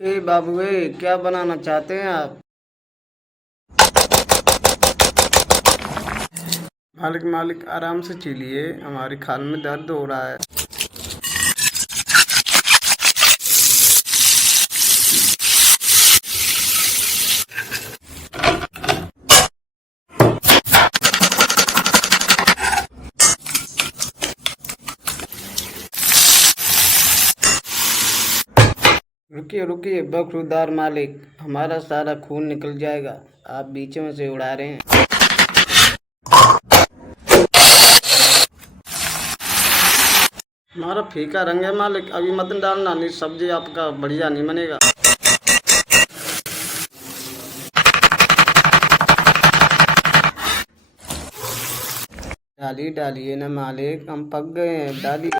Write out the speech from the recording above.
ए बाबू क्या बनाना चाहते हैं आप? मालिक मालिक आराम से चलिए, हमारी खाल में दर्द हो रहा है। रुकिए रुकिए बख्तरदार मालिक, हमारा सारा खून निकल जाएगा। आप बीच में से उड़ा रहे हैं। हमारा फीका रंग है मालिक, अभी मत डालना, नहीं सब्जी आपका बढ़िया नहीं बनेगा। डालिए डालिए ना मालिक, हम पक गए हैं, डालिए।